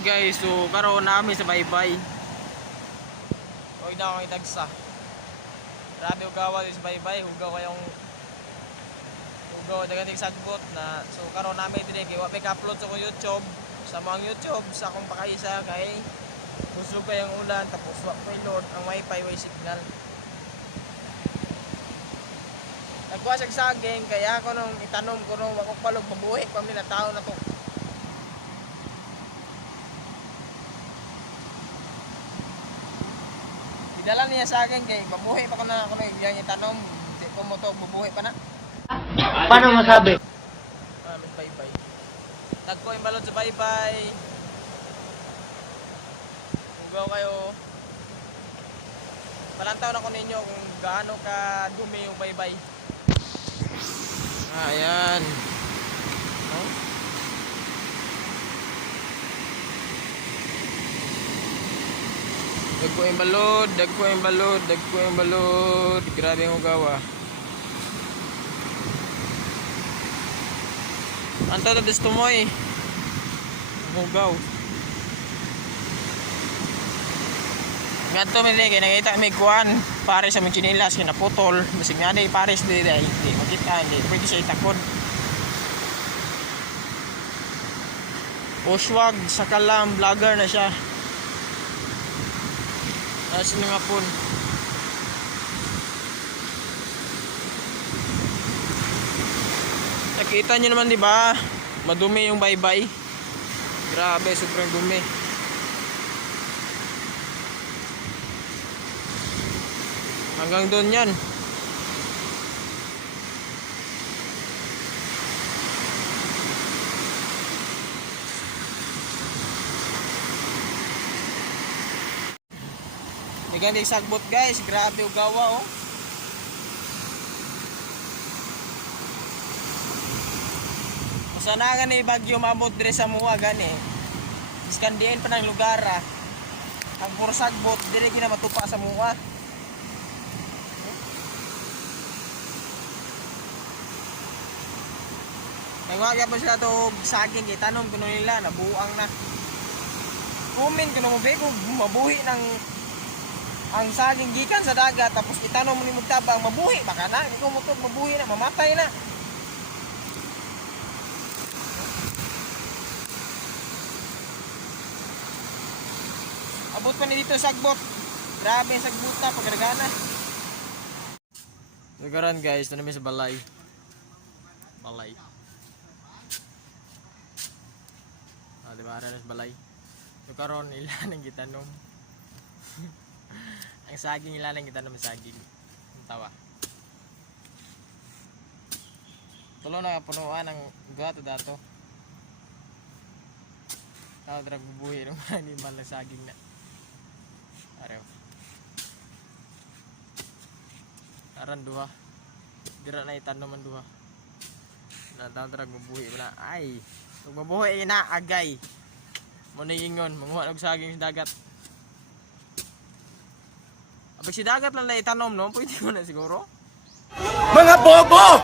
Hi guys, so karon namin sa baybay. Oy na akong idagsa. Grabe ugawa sa baybay, hugaw kayong dagang sagbot na so karon namin dinhi kay wa may ka-upload sa akong YouTube. Sa mga YouTube sa akong pakaisa kay busog pa yung ulan tapos wa pa Lord ang wifi way signal. Nagkuha siya saging kaya ako nung itanom ko nung wako palog mabuhi pa mi na tao na to. Dala niya sa akin kay mabuhi pa ko na ako yung itanom, hindi ko mo to mabuhi pa na. Paano masabi? Bye-bye. Nagko yung balon sa bye-bye. Hugaw kayo. Palantaw na ko ninyo kung gaano ka dumi yung bye-bye. Ayan. Oh. Dagko yung balod. Grabe yung ugawa. Anto na gusto mo eh. Ugaw. Ganto man kay nakita may kuan, pare sa mga chinilas kinaputol, bisig nga day pares di makita, hindi pwede siya itakod. Oswag sa kalam vlogger na siya. Sino nga po? Nakita nyo naman, di ba? Madumi yung baybay. Grabe, sobrang dumi. Hanggang doon yan. Ganti sagbot guys, grabe ugawa oh. Sana gani bagyo mabot dire sa muwa gani. Iskandiin pa ng lugar ah. Ang puro sagbot dire kina matupa sa muwa. Nangwa pa sila to saging kay tanom kuno nila nabuang na. Kumin kuno mo be kung mabuhi ng ang saging gikan sa dagat tapos itanom mo ni magtabang mabuhi baka na hindi ko mutog mabuhi na mamatay na. Abot pa ni dito sagbot. Grabe ang sagbota pagkaragana. Nagaran guys, ito namin sa balay. Diba aran sa balay. So karon ilan ang gitanom. Ang saging nila lang kita naman saging. Ang tawa. Tulo na kapunuan ng gato dato. Tao drag bubuhi ng mga animal ng saging na. Araw. Aran duha. Dira na itan naman duha. Na tao drag bubuhi na ay. Ug mabuhi ina agay. Mo na ingon manguha og saging sa dagat. Pag si dagat lang na itanom, no? Pwede mo na siguro. Mga bobo!